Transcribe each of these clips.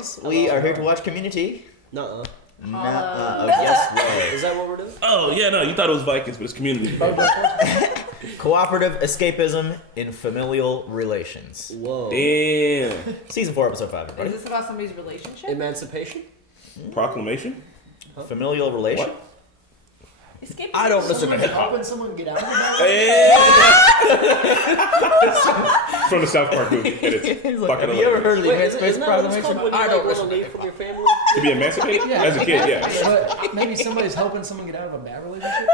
Normies. We are here to watch Community. Nuh-uh. Oh, yes, way. Is that what we're doing? Oh, yeah, no, you thought it was Vikings, but it's Community. Cooperative Escapism in Familial Relations. Whoa. Damn. Season 4, episode 5, everybody. Is this about somebody's relationship? Emancipation? Proclamation? Familial relation? What? Escapism. I don't listen to hip hop. Helping someone get out of it? From the South Park movie. It is. He's like, Fucking have you ever heard of the Wait, Emancipation isn't that what it's called Proclamation? when you I don't want listen to to leave hip from hop. your family? To be emancipated? Yeah. As a kid, yeah. But maybe somebody's helping someone get out of a bad relationship?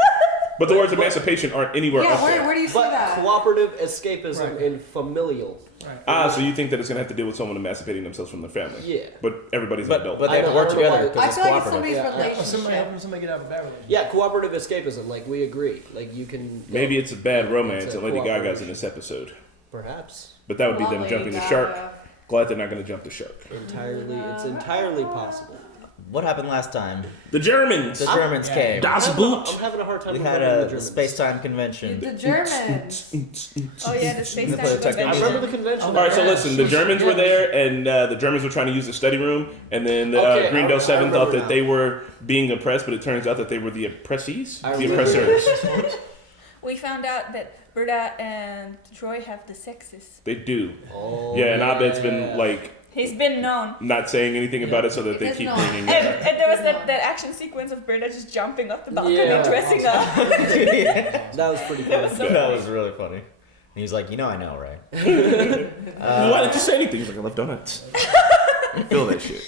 But the words emancipation aren't anywhere Yeah, else. where do you see But that? cooperative escapism Right. in familial. Right. So you think that it's going to have to do with someone emancipating themselves from their family? Yeah. But everybody's an But adult. they have to I work don't know together why- because I it's feel like it's cooperative. somebody's Yeah. Or somebody relationship. helping somebody get out of a bad relationship. Yeah, cooperative escapism. Like, we agree. Like, you can... Maybe it's a bad romance It's a and Lady Gaga's cooperation. in this episode. Perhaps. But that would be Come on, them jumping Lady the shark. Gaga. Glad they're not going to jump the shark. It's entirely possible. What happened last time? The Germans! The Germans came. Das I'm Boot! having a hard time We remembering had the a Germans. space-time convention. The Germans. Oh yeah, the space They play the time techno- I remember the convention. convention. Alright, so listen, the Germans were there, and the Germans were trying to use the study room, and then Okay, Greendale I 7 thought remember that now. they were being oppressed, but it turns out that they were the oppressees? I The remember. oppressors. We found out that Berta and Troy have the sexes. They do. Oh, Yeah, and Abed's been, like, He's been known. not saying anything about it so that they It's keep not. bringing And, it up. and there was that action sequence of Berta just jumping up the balcony, Yeah. dressing up. Yeah. That was pretty That fun. was so That funny. was really funny. And he's like, you know I know, right? Why didn't you say anything? He's like, I love donuts. Feel that shit.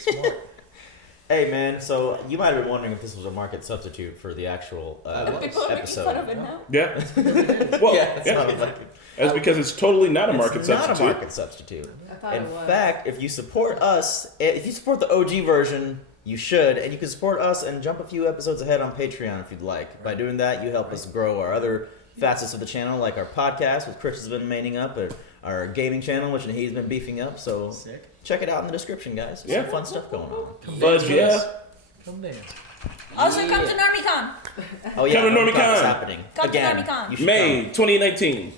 Hey man, so you might have been wondering if this was a market substitute for the actual People are making fun of episode. it now. Yeah. Well, Yeah, it's yeah. not like That's because it's totally not a market it's not substitute. a market substitute. I thought In it was. fact, if you support us, if you support the OG version, you should, and you can support us and jump a few episodes ahead on Patreon if you'd like. By doing that, you help us grow our other facets of the channel, like our podcast, which Chris has been maining up, or our gaming channel, which he's been beefing up. So check it out in the description, guys. There's Yeah. some fun stuff going on. Fudge, yeah. Come dance. Also, come to NormieCon. Oh yeah, Come to NormieCon. NormieCon is happening Come to again. NormieCon. You should May come. 2019.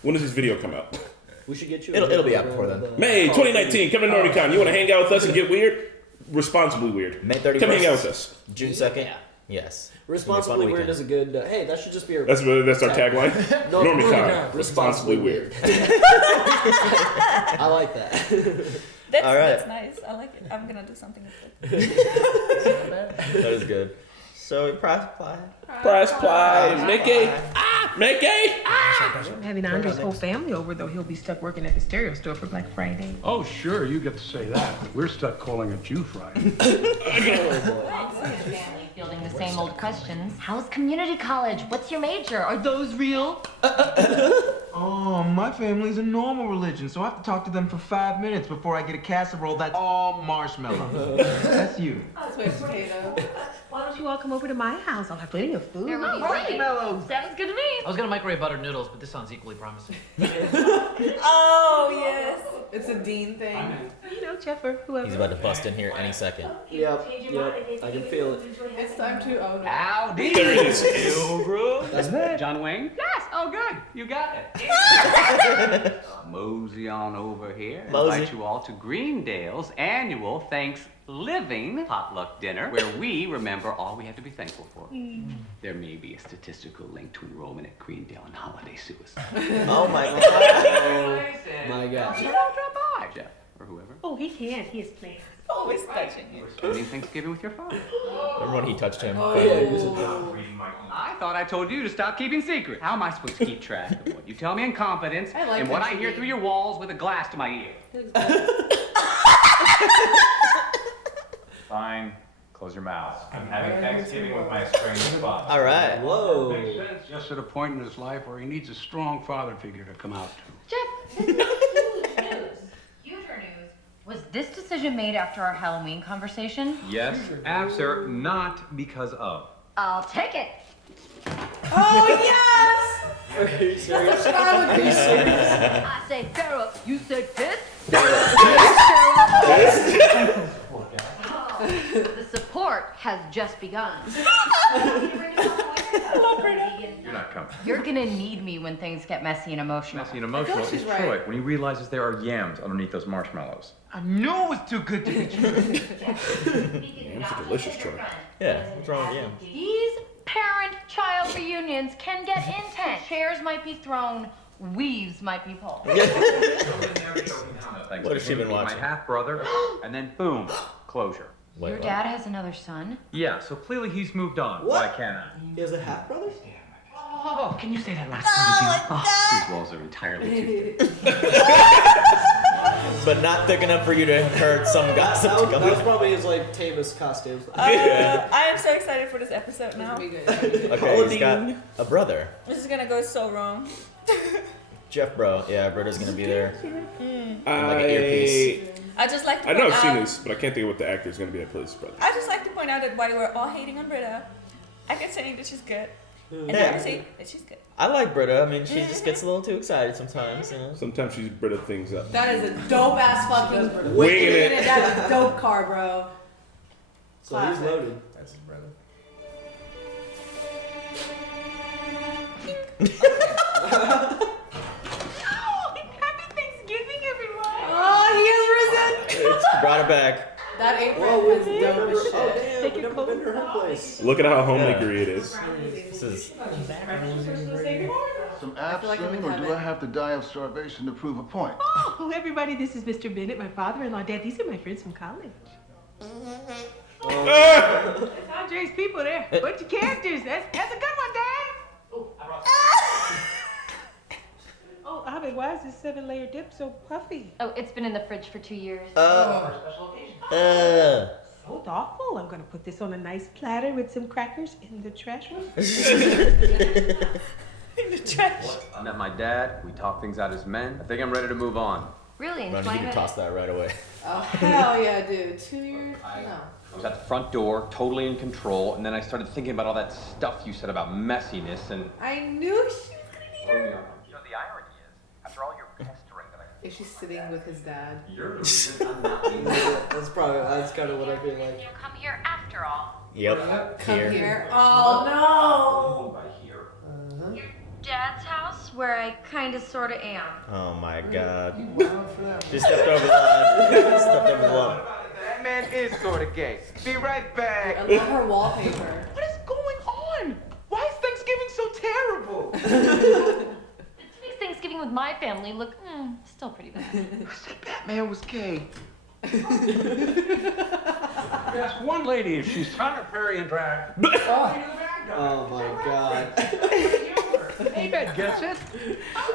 When does this video come out? We should get you. It'll be out before then. May 2019. Come to NormieCon. You want to hang out with us and get weird? Responsibly weird. May 31st. Come hang out with us. June 2nd. Yeah. Yes. Responsibly It's weird gonna is a good. Hey, that should just be a. That's our tagline. No, NormieCon. Responsibly weird. I like that. That's, All right. that's nice. I like it. I'm gonna do something with it. be fun. That is good. So price apply. Price Ply. Mickey. Mickey. I'm having Andre's whole family over, though he'll be stuck working at the stereo store for Black Friday. Oh, sure, you get to say that. We're stuck calling it Jew Friday. Family fielding the same old questions. How's community college? What's your major? Are those real? Oh, my family's a normal religion, so I have to talk to them for 5 minutes before I get a casserole that's all marshmallow. That's you. Sweet potato. Why don't you all come over to my house? I'll have plenty of food. Marshmallows. Sounds good to me. I was gonna microwave buttered noodles, but this sounds equally promising. Oh yes, it's a Dean thing. You know, Jeff or whoever. He's about to bust in here any second. Yep. I can feel it. It's time to own it. Howdy! There it is. Ew, bro. That's bad. John Wayne? Yes. Oh, good. You got it. Mosey on over here. Mosey. Invite you all to Greendale's annual Thanksgiving potluck dinner, where we remember all we have to be thankful for. There may be a statistical link to enrollment at Greendale and holiday suicide. Oh my god. My gosh. Drop by, Jeff, or whoever. Oh, he can't. He has plans. Always touching you. Spending Thanksgiving with your father. Remember when he touched him? I thought I told you to stop keeping secrets. How am I supposed to keep track of what you tell me in confidence I like and what that I you hear do. through your walls with a glass to my ear? Fine. Close your mouth. I'm having Thanksgiving with my estranged father. All right. Whoa. Makes sense. Just at a point in his life where he needs a strong father figure to come out to. Jeff, this is huger news. Was this decision made after our Halloween conversation? Yes, after, not because of. I'll take it. Oh yes! Are you serious? I would be serious. I say Pharaoh, you say fist. The support short has just begun. You're not coming. You're gonna need me when things get messy and emotional. Messy and emotional she's is right. Troy when he realizes there are yams underneath those marshmallows. I knew it was too good to be true. Yams are delicious, Troy. Yeah, what's wrong with yams? These parent-child reunions can get intense. Chairs might be thrown, weaves might be pulled. What has she been watching? My half brother, and then boom, closure. Wait, Your what? dad has another son? Yeah, so clearly he's moved on. What? Why can't I? He has a half brother? Oh, can you say that last part again? These walls are entirely too thick. But not thick enough for you to have heard some gossip. That was probably his like Tavis costume. I am so excited for this episode now. Okay, he's got a brother. This is gonna go so wrong. Jeff Bro. Yeah, Britta's gonna be there. Like an earpiece. I just like to I know point I've seen out- this, but I can't think of what the actor is going to be that plays his brother. I just like to point out that while we're all hating on Britta, I can say that she's good. And Yeah. I can say that she's good. I like Britta. I mean, she just gets a little too excited sometimes. You know? Sometimes she's Britta things up. That is a dope ass fucking Winging it. That's a dope car, bro. So he's Classic. loaded. That's his brother. Happy Thanksgiving, everyone. Oh, he has risen. It's brought her back. That apron Whoa, is dope as shit. oh damn, we've never been to her place. Look at how Yeah. homemaker it is. This is Some I feel like I'm in absent, or do heaven. I have to die of starvation to prove a point? Oh, everybody, this is Mr. Bennett, my father-in-law. Dad, these are my friends from college. That's Andre's people there. Bunch of characters. That's a good one, Dad. Oh, Ahmed, why is this 7-layer dip so puffy? Oh, it's been in the fridge for 2 years. So thoughtful. I'm gonna put this on a nice platter with some crackers in the trash one. In the trash. I met my dad. We talked things out as men. I think I'm ready to move on. Really? In Ronnie, 20 you can minutes? toss that right away. Oh, hell yeah, dude. 2 years? No. I was at the front door, totally in control, and then I started thinking about all that stuff you said about messiness and. I knew she was gonna need her. You know, the irony is, after all your pestering that I. Is she sitting with his dad? You're the reason I'm not being That's kind of what I feel like. You come here after all. Yep. Come here. Oh, Your dad's house, where I kinda sorta am. Oh my God. Wow for that. She stepped over the line. Stepped over the line. That man is sort of gay. Be right I back. love her wallpaper. What is going on? Why is Thanksgiving so terrible? It makes Thanksgiving with my family look, still pretty bad. Batman was gay. Yes, one lady, if she's Hunter Perry and drag. Oh my god. Abed gets it.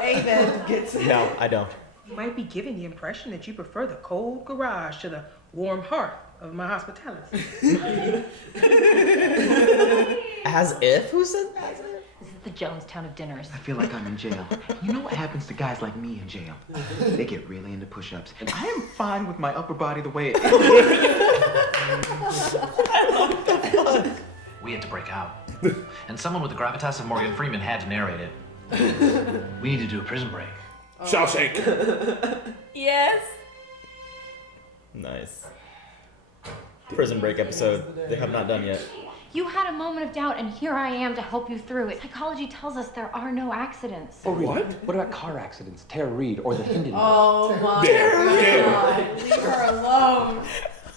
Amen gets it. No, I don't. You might be giving the impression that you prefer the cold garage to the warm hearth of my hospitality. As if? Who said that? This is the Jonestown of dinners. I feel like I'm in jail. You know what happens to guys like me in jail? They get really into push-ups. And I am fine with my upper body the way it is. We had to break out. And someone with the gravitas of Morgan Freeman had to narrate it. We need to do a prison break. Shawshank. Yes. Nice. Prison break episode. They have not done yet. You had a moment of doubt, and here I am to help you through it. Psychology tells us there are no accidents. Or what about car accidents? Tara Reid or the Hindenburg? Oh my Damn. god. Leave her alone.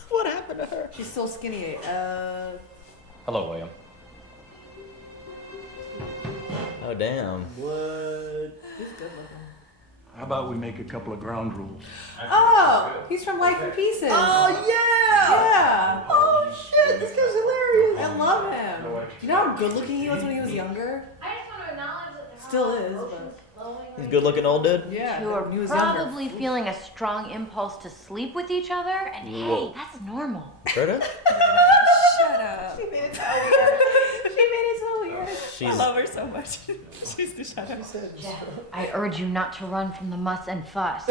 What happened to her? She's so skinny. Hello, William. Oh damn. What? How about we make a couple of ground rules? Oh, he's from Life in Pieces. Oh yeah! Yeah. Oh shit! This guy's hilarious. I love him. You know how good looking he was when he was younger? I just want to acknowledge that Still is, but He's a good looking old dude. yeah. you are when he was probably feeling a strong impulse to sleep with each other, and Whoa. hey, that's normal. Britta? Shut up. She made it so weird. She made it so weird. I She's love her so much. She's the shut up. I urge you not to run from the muss and fuss.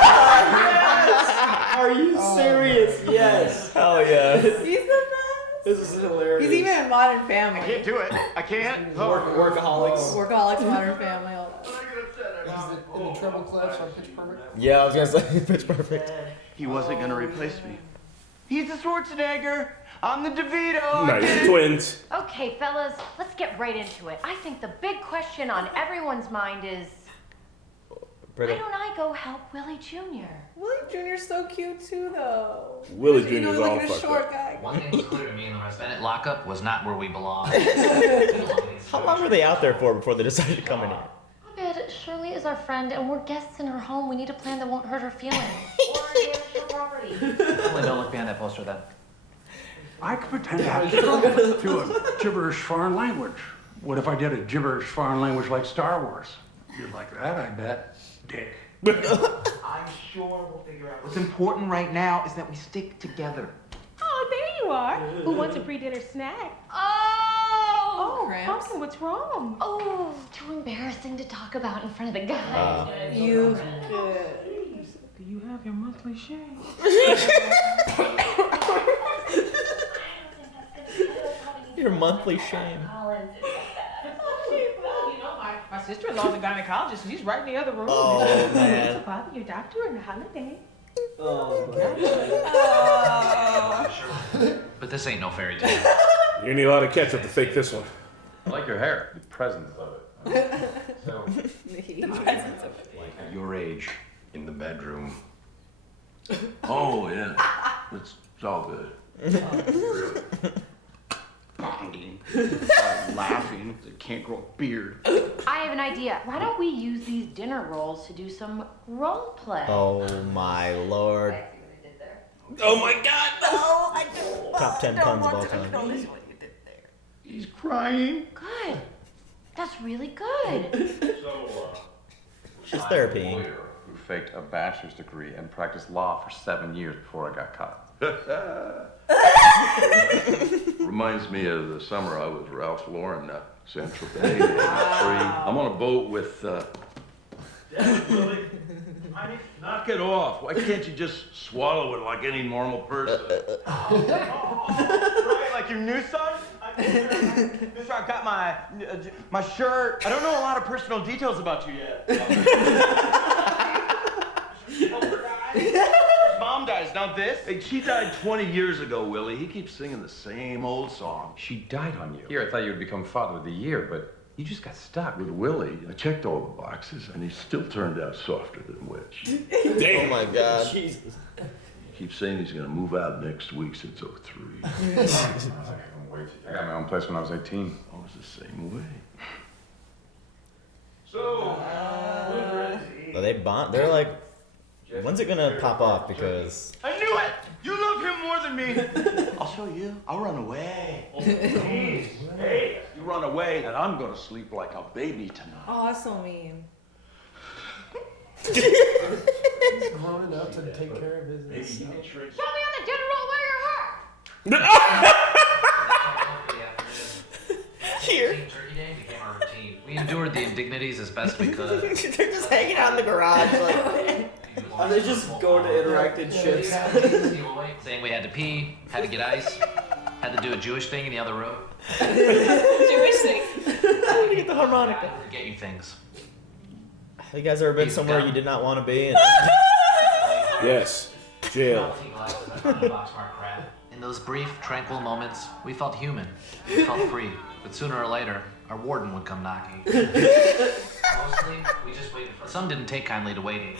Yeah! Are you serious? Yes. Hell yeah. He's the best. This is hilarious. He's even in Modern Family. do it. I can't. Workaholics. Workaholics, Modern Family, all that. He's the in the treble clefs on Pitch Perfect? Yeah, I was gonna say Pitch Perfect. He wasn't gonna replace me. He's the Schwarzenegger. I'm the DeVito. Nice twins. Okay, fellas, let's get right into it. I think the big question on everyone's mind is, why don't I go help Willie Jr.? Willie Jr.'s so cute too, though. Willie You know, Jr.'s like all a fucked short up. guy. One thing was clear to me and the rest. Bennett lockup was not where we belong. How long were they out there for before they decided to come in here? Good. Shirley is our friend, and we're guests in her home. We need a plan that won't hurt her feelings. Or damage her property. Definitely don't look behind that poster then. I could pretend to have to a gibberish foreign language. What if I did a gibberish foreign language like Star Wars? You'd like that, I bet. Dick. I'm sure we'll figure out. What's important right now is that we stick together. Oh, there you are. Who wants a pre-dinner snack? Oh! Cramps? Pumpkin, what's wrong? Oh, too embarrassing to talk about in front of the guys. You Do you have your monthly shave? Your monthly shame. My sister-in-law's a gynecologist, and she's right in the other room. Oh, man. So bother your doctor on a holiday. But this ain't no fairy tale. You're gonna need a lot of ketchup to fake this one. I like your hair. The presence of it. So, the presence of it. like at your age, in the bedroom. Oh, yeah. It's all good. Really. Bonding. Laughing. They can't grow a beard. I have an idea. Why don't we use these dinner rolls to do some role play? Oh my lord. Oh my god! No, I don't. Top 10 puns of all time. Acknowledge what you did there. He's crying. Good. That's really good. She's therapying. Lawyer who faked a bachelor's degree and practiced law for 7 years before I got caught. Reminds me of the summer I was Ralph Lauren, Central Bay, 83. I'm on a boat with, knock it off. Why can't you just swallow it like any normal person? Right, like your new son? Mister, I've got my shirt. I don't know a lot of personal details about you yet. Mom dies, now this? Hey, she died 20 years ago, Willie. He keeps singing the same old song. She died on you. Here, I thought you would become father of the year, but you just got stuck. With Willie, I checked all the boxes, and he still turned out softer than Witch. Oh my god. Jesus. He keeps saying he's gonna move out next week since 03. I got my own place when I was 18. I was the same way. Well, they bond. They're like, when's it gonna pop off? Because I knew it! You love him more than me! I'll show you. I'll run away. Please, hey, you run away, and I'm gonna sleep like a baby tonight. Oh, that's so mean. He's grown enough to take care of business. Show me on the dinner roll where you're hurt. here. Turkey Day became our routine. We endured the indignities as best we could. They're just hanging out in the garage. Like, Are they just going to interactive ships? Saying we had to pee, had to get ice, had to do a Jewish thing in the other room. Jewish thing. how do you get the harmonica? Get you things. Have you guys ever been somewhere you did not want to be? And Yes. Jail. In those brief, tranquil moments, we felt human. We felt free. But sooner or later, our warden would come knocking. Mostly, we just waited for. Some didn't take kindly to waiting.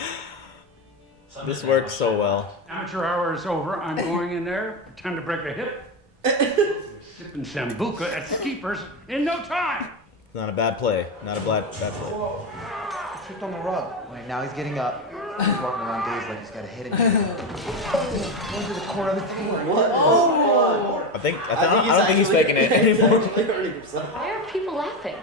This works so well. Amateur hour is over. I'm going in there, pretend to break a hip. Sipping Sambuca at Skeepers in no time. Not a bad play. Not a bad play. Tripped on the rug. Wait, now he's getting up. He's walking around days like he's got a hit in him. Going to the corner of the table. What? Oh, I don't think he's faking it anymore. Why are people laughing?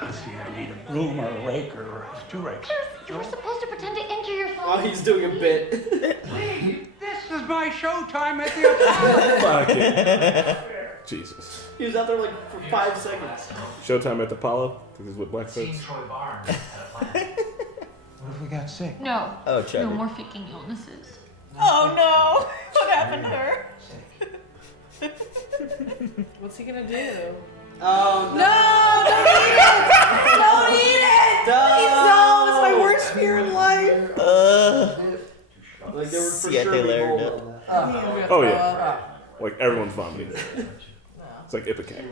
Let's see, I need a broom or a rake or 2 rakes. You were supposed to pretend to injure your Oh, phone. he's doing a bit. This is my showtime at the Apollo. Fuck it. Jesus. He was out there like for 5 seconds. Showtime at the Apollo. This is with black Seen folks. Troy Barnes had a plan. What if we got sick? No. Oh, check No it. more faking illnesses. Oh no! What happened to her? What's he gonna do? Oh, No! Don't eat it! Don't eat it! Please, no! It's my worst fear Like there would for Siete sure be layered mold it. on that. Oh yeah. Like everyone's vomiting. It's like Ipecac.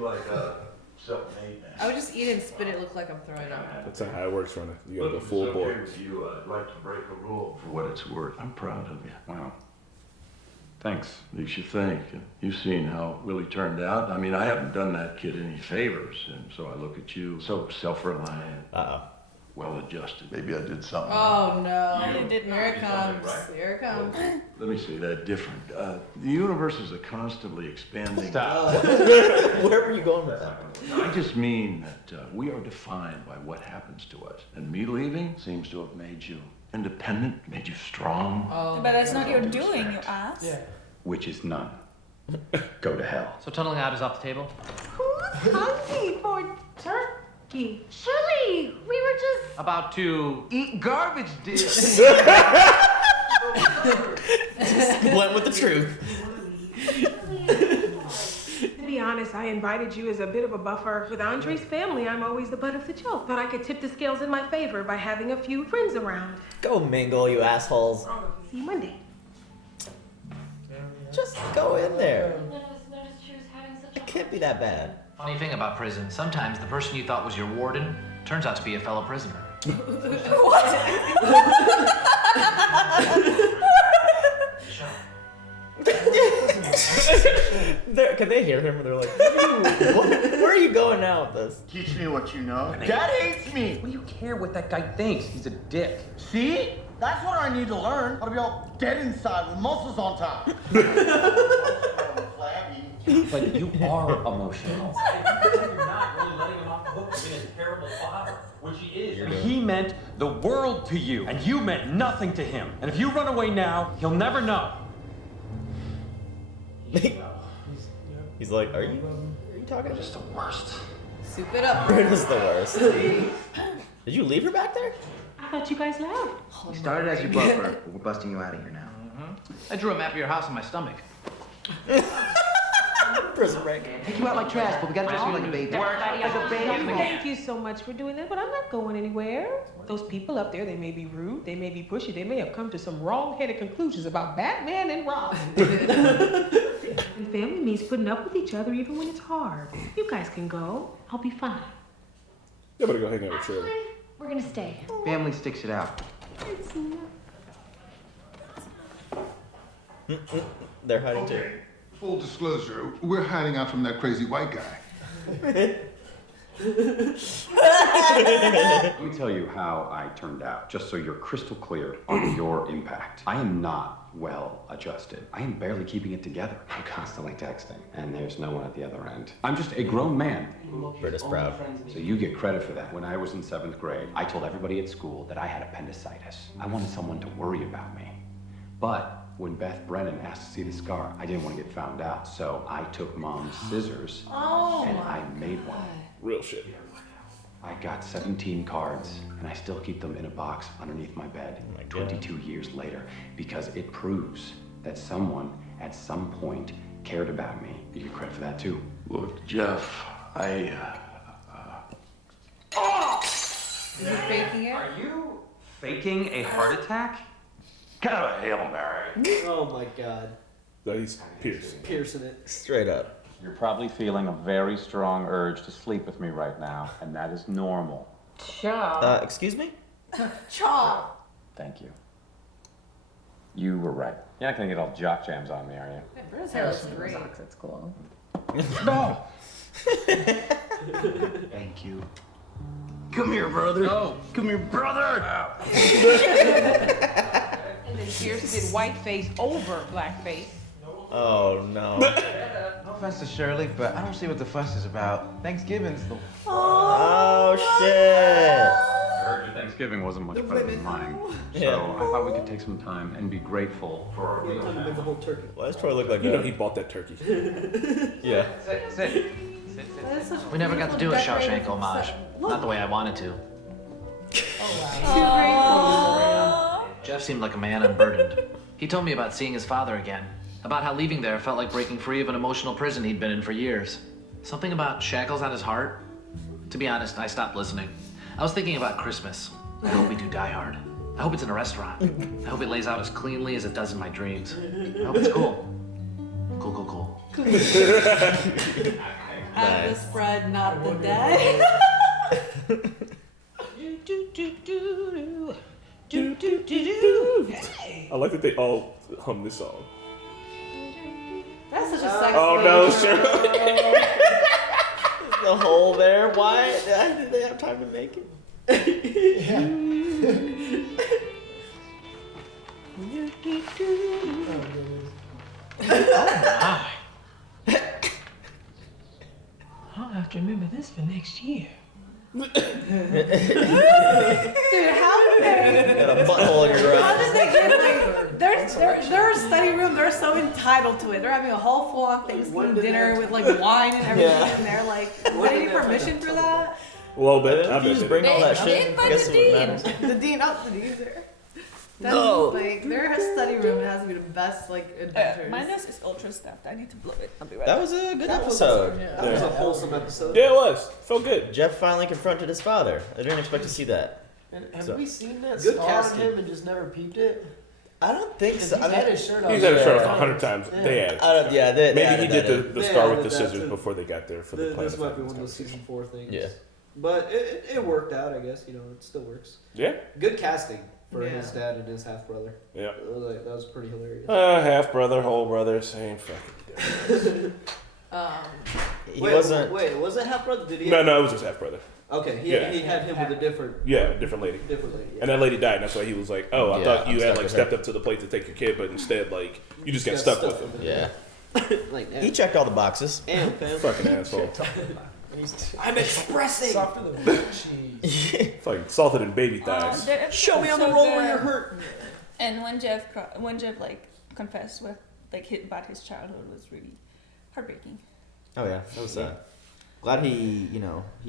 Self-made man. I would just eat it and spit it, look like I'm throwing up. That's not how it works, Ronnie. You gotta go full bore. You, I'd like to break a rule for what it's worth. I'm proud of you. Wow. Thanks. Makes you think. You've seen how Willie turned out. I mean, I haven't done that kid any favors, and so I look at you, so self-reliant, well-adjusted. Maybe I did something. Oh no. You did not. Here it comes. Here it comes. Let me say that different. The universe is a constantly expanding. Stop. Where were you going with that? I just mean that we are defined by what happens to us. And me leaving seems to have made you independent, made you strong. Oh. But that's not your doing, you ass. Yeah. Which is none. Go to hell. So tunneling out is off the table? Who's hungry for turkey? Shirley, we were just... About to... Eat garbage, dear. Just went with the truth. To be honest, I invited you as a bit of a buffer. With Andre's family, I'm always the butt of the joke. Thought I could tip the scales in my favor by having a few friends around. Go mingle, you assholes. See you Monday. Just go in there. None of us noticed she was having such It can't be that bad. Funny thing about prison, sometimes the person you thought was your warden turns out to be a fellow prisoner. Can they hear him? They're like, where are you going now with this? Teach me what you know. Dad hates me. What do you care what that guy thinks? He's a dick. See? That's what I need to learn. How to be all dead inside with muscles on top. But you are emotional. You're not really letting him off the hook for being a terrible father, which he is. He meant the world to you, and you meant nothing to him. And if you run away now, he'll never know. He's like, are you talking? Just the worst. Soup it up. Britta's the worst. Did you leave her back there? I thought you guys left. You started as your buffer, but we're busting you out of here now. I drew a map of your house on my stomach. Prison break. Take you out like trash, but we gotta dress you like a baby. Thank you so much for doing that, but I'm not going anywhere. Those people up there, they may be rude, they may be pushy, they may have come to some wrong-headed conclusions about Batman and Robin. And family means putting up with each other even when it's hard. You guys can go. I'll be fine. You better go hang out with Shirley. We're gonna stay. Family sticks it out. They're hiding too. Full disclosure, we're hiding out from that crazy white guy. Let me tell you how I turned out, just so you're crystal clear on your impact. I am not well adjusted. I am barely keeping it together. I'm constantly texting, and there's no one at the other end. I'm just a grown man. Britta's proud. So you get credit for that. When I was in 7th grade, I told everybody at school that I had appendicitis. I wanted someone to worry about me. But when Beth Brennan asked to see the scar, I didn't want to get found out. So I took Mom's scissors and I made one. Real shit. I got 17 cards, and I still keep them in a box underneath my bed 22 years later, because it proves that someone at some point cared about me. You get credit for that too. Look, Jeff, Is he faking it? Are you faking a heart attack? kind of a Hail Mary. Oh my god. No, he's piercing it. Straight up. You're probably feeling a very strong urge to sleep with me right now, and that is normal. Excuse me? Chop. Thank you. You were right. You're not gonna get all jock jams on me, are you? Britta's hair looks great. It's cool. No! Thank you. Come here, brother. Oh. Come here, brother. And then Pierce did whiteface over blackface. Oh no. No offense to Shirley, but I don't see what the fuss is about. Thanksgiving's the... Oh shit. I heard your Thanksgiving wasn't much better than mine. So I thought we could take some time and be grateful for our real Time to make the whole turkey. Why does Troy look like You that? know he bought that turkey. Yeah. Sit. We never got to do a Shawshank homage. Not the way I wanted to. Jeff seemed like a man unburdened. He told me about seeing his father again. About how leaving there felt like breaking free of an emotional prison he'd been in for years. Something about shackles on his heart. To be honest, I stopped listening. I was thinking about Christmas. I hope we do Die Hard. I hope it's in a restaurant. I hope it lays out as cleanly as it does in my dreams. I hope it's cool. Cool. Have the spread, not the day. I like that they all hum this song. That's such a sexy. Oh no, Shirley. The hole there. Why did they have time to make it? I'll have to remember this for next year. Dude, how did they? Got a butthole in your How eye. did they get like their study room? They're so entitled to it. They're having a whole full-on Thanksgiving dinner with like wine and everything, and they're like, "They need permission for that." Well, but If you just bring all that shit, I guess it would matter. The dean, the dean's there. That's No. like their study room has to be the best like adventures. My nose is ultra stuffed. I need to blow it. I'll be right That back. was a good That was episode. That was a wholesome episode. Yeah, it was. Felt good. Jeff finally confronted his father. I didn't expect to see that. And have So- we seen that Good scar on casting. him and just never peeped it? I don't think so. He's had his shirt off. He's had his shirt off 100 times. Yeah. They added. They Maybe added he did that in. the They scar with added the that scissors too. before they got there for the Planet This might be Falcons one of those conversation. season 4 things. Yeah. But it worked out, I guess. You know, it still works. Yeah. Good casting for Yeah. his dad and his half brother. Yeah. That was pretty hilarious. Half brother, whole brother, same fucking. He Wait, wasn't. Wait, was it half brother? Did he? No, it was his half brother. Okay, he had him with a different. Yeah, different lady. Different lady. Yeah. And that lady died, and that's why he was like, "Oh, I Yeah, thought I'm you stuck had like with stepped her. up to the plate to take your kid, but instead, like, you just got Got stuck stuck with him." with Yeah. like that. He checked all the boxes. Damn, fam. Fucking asshole. I'm expressing. Softer than blue cheese. Fucking salted and baby thighs. Show me on the roll where you're hurt. And when Jeff like confessed with like about his childhood was really heartbreaking. Oh yeah, that was sad. Glad he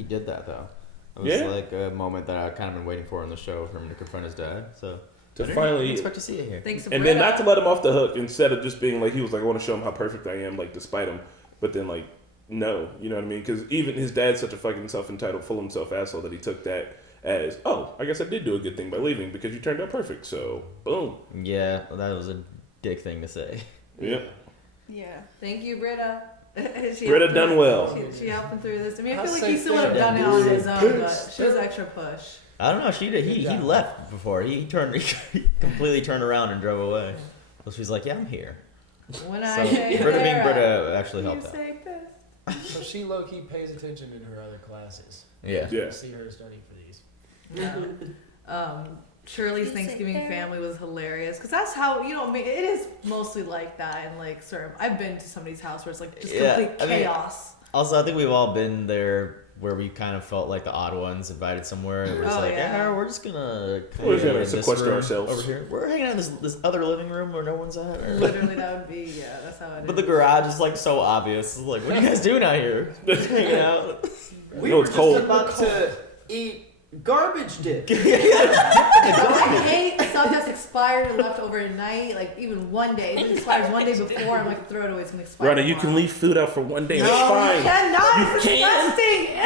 did that though. It was Yeah. like a moment that I'd kind of been waiting for in the show for him to confront his dad. So To I didn't finally expect to see it here. Thanks, And then not to let him off the hook, instead of just being like, he was like, I want to show him how perfect I am, like, despite him. But then, like, no, you know what I mean? Because even his dad's such a fucking self-entitled, full of himself asshole that he took that as, oh, I guess I did do a good thing by leaving because you turned out perfect. So, boom. Yeah, that was a dick thing to say. Yeah. Yeah. Thank you, Britta. Britta done well. She helped him through this. I mean, I I'll feel like say he still would have Britta done it did on it. his own, but she was extra push. I don't know. She did. He left before. He completely turned around and drove away. So she's like, yeah, I'm here. When So I say Britta being there, Britta actually you helped out. say this. So she low key pays attention in her other classes. Yeah. Yeah. You see her studying for these. Shirley's You say Thanksgiving there. family was hilarious because that's how it is mostly like that and like I've been to somebody's house where it's like just Yeah, complete I mean, chaos. Also, I think we've all been there where we kind of felt like the odd ones invited somewhere. And we're just Oh, like, yeah. we're just gonna We're just gonna in this sequester room ourselves. over here. We're hanging out in this other living room where no one's at. Or... Literally, that would be that's how it But is. the garage is like so obvious. It's like, what are you guys doing out here? Just hanging out. We No, were it's just cold. about to eat garbage dip. I hate stuff that's expired and left overnight. Like even one day, if it expires one day before, I'm like, throw it away. It's gonna expire. Rhonda, you can leave food out for one day. No, That's fine. you cannot. You It's can. disgusting.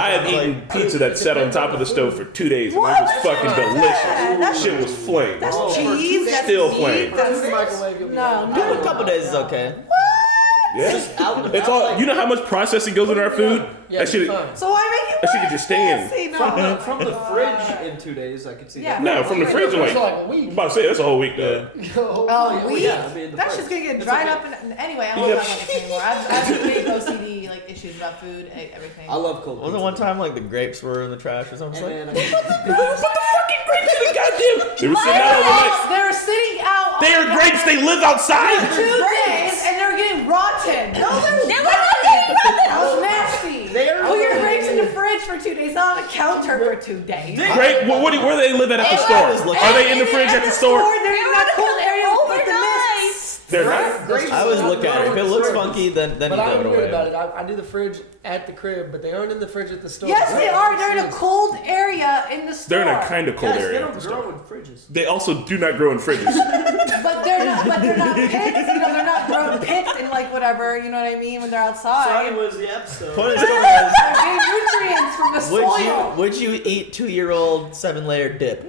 I have eaten pizza that sat on top of the stove for 2 days, and it was fucking delicious. Shit was flame. That's cheese. That's Still meat, flame. That's Microwave, you'll be no, Give it a no. couple days is okay. Yeah. Just out and It's about, all. like- You know how much processing goes into our food? Yeah, That shit. fine. So why make it That shit could just stay in. nasty? From the fridge in 2 days, I could see Yeah. that. No, from the fridge, I'm It's like, like a week. I'm about to say that's a whole week though. Oh, we? yeah, I mean, the That fridge. shit's gonna get It's dried okay. up. And anyway, I won't talk about this anymore. I have big OCD like issues about food, everything. I love cold Wasn't pizza. one time like the grapes were in the trash or something? And Like, then Put the fucking grapes in the goddamn. They were sitting out overnight. They were sitting out. They are grapes. They live outside. 2 days, and they were getting rotten. Those are They were not getting nothing. That was nasty. Put your grapes in the fridge for 2 days, not on a counter for 2 days. Grape. Where do they live at the store? Are they in the fridge at the store? They're in that cold area with the mist. They're not. I always look at it. If it looks funky, then you But throw I'm it good away. about it. I do the fridge at the crib, but they aren't in the fridge at the store. Yes, they are. They're in a cold area in the store. They're in a kind of cold Guys, they area. don't grow in fridges. They also do not grow in fridges. But they're not picked. You know, they're not grown picked and like whatever, you know what I mean, when they're outside. Sorry was the episode. Point of the story is, They're getting nutrients from the soil. would you eat 2-year-old 7-layer dip?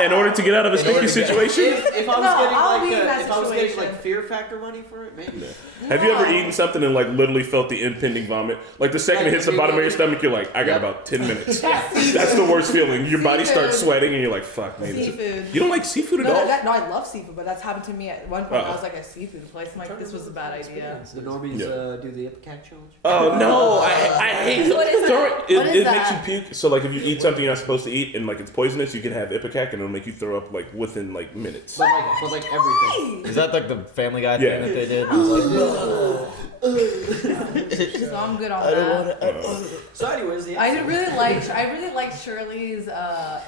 In order to get out of a sticky situation? If I was getting like fear factor money for it, maybe. Have you ever eaten something and like literally felt the impending vomit? Like the second it hits the bottom of your stomach, you're like, I got about 10 minutes. That's the worst feeling. Your body starts sweating and you're like, fuck, man. Seafood. You don't like seafood at all? No, I love seafood, but that's happened to me at one point. I was like at a seafood place. I'm like, this was a bad idea. The Normies do the Ipecac challenge. Oh no, I hate What is that? It makes you puke. So like if you eat something you're not supposed to eat and like it's poisonous, you can have Ipecac and it'll make you throw up like within like minutes. But like everything. Is that like the Family Guy thing that they did? It was like, So I'm good on that. So anyways, I really liked Shirley's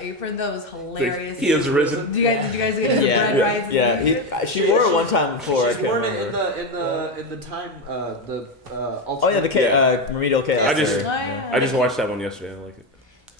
apron. That was hilarious. He is risen. Did you guys get the bread rides? Yeah. She wore it one time before. She's worn it in the time Remedial Chaos. I just watched that one yesterday. I like it.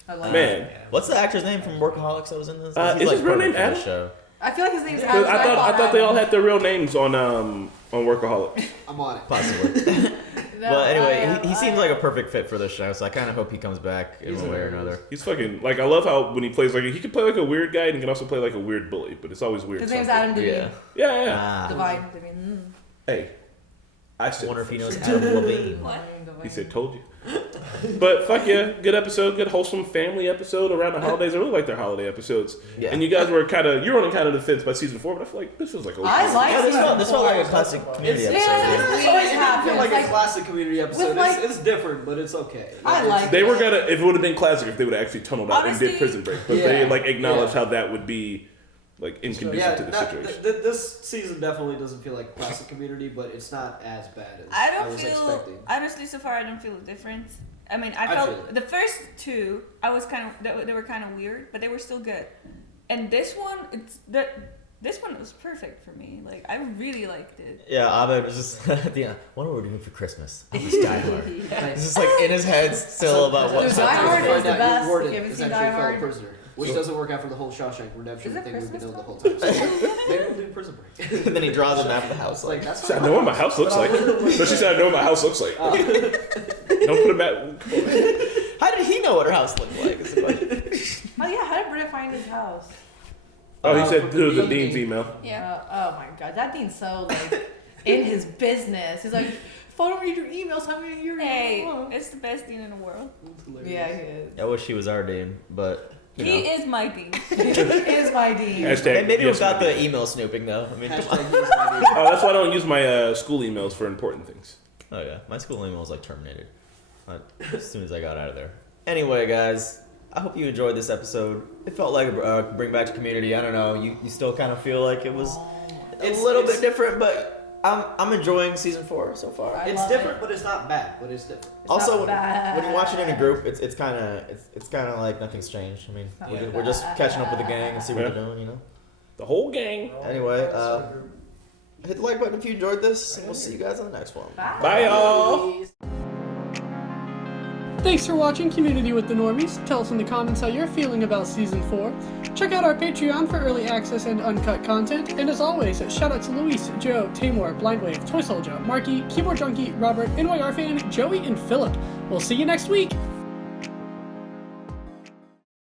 I love Man, it. What's the actor's name from Workaholics that was in this? is his real name Adam? Show. I feel like his name's Adam. I thought they all had their real names on Workaholics. I'm on it. Possibly. Well, anyway, he seems like a perfect fit for this show, so I kind of hope he comes back in one way or another. He's fucking like I love how when he plays like he can play like a weird guy and he can also play like a weird bully, but it's always weird. His name's something. Adam Devine. Yeah. Divine. Devine. Hey, I wonder if he knows Adam Levine. What? He said, "Told you." But fuck yeah, good episode, good wholesome family episode around the holidays. I really like their holiday episodes. Yeah. And you guys were you're on kind of the fence by season 4, but I feel like this was like a I like this felt like a classic community episode. It always feel like a classic community episode. It's different, but it's okay. I like They were gonna if it would have been classic if they would have actually tunneled out and did Prison Break, but they like acknowledged how that would be like inconducive to the situation. This season definitely doesn't feel like classic community, but it's not as bad as I was expecting. Honestly, so far I don't feel a difference. I mean, I felt the first two, I was they were kind of weird, but they were still good. And this one, this one was perfect for me. Like, I really liked it. Yeah, Abed was just at the end. What are we doing for Christmas? Oh, it's Die Hard. He's just like in his head still about what. Die Hard is the best. Warden You haven't is seen actually Die a fellow Hard? prisoner, which doesn't work out for the whole Shawshank Redemption thing we've been doing the whole time. So maybe we'll do Prison Break. And then he draws a map of the house. Like that's. She said, I know what my house looks like. So she said, I know what my house looks like. Don't put a map. How did he know what her house looked like? Is the question. Oh yeah, how did Britta find his house? Oh, he said through the Dean's email. Yeah. Oh my God, that Dean's so like in his business. He's like, if I don't read your emails, how many years? Hey, it's the best Dean in the world. Yeah, he is. I wish he was our Dean, but. He is my Dean. He is my Dean. And maybe without the email snooping though. I mean, Oh, that's why I don't use my school emails for important things. Oh yeah, my school email was like terminated as soon as I got out of there. Anyway, guys, I hope you enjoyed this episode. It felt like a bring back to community. I don't know. You still kind of feel like it was a little bit different, but I'm enjoying season 4 so far. It's different, but it's not bad. But it's different. Also, when you watch it in a group, it's kind of like nothing's changed. I mean, we're just catching up with the gang and see what they're doing. You know, the whole gang. Anyway, hit the like button if you enjoyed this, and we'll see you guys on the next one. Bye y'all. Thanks for watching Community with the Normies. Tell us in the comments how you're feeling about Season 4. Check out our Patreon for early access and uncut content. And as always, shout out to Luis, Joe, Tamor, Blindwave, Toy Soldier, Marky, Keyboard Junkie, Robert, NYR Fan, Joey, and Philip. We'll see you next week.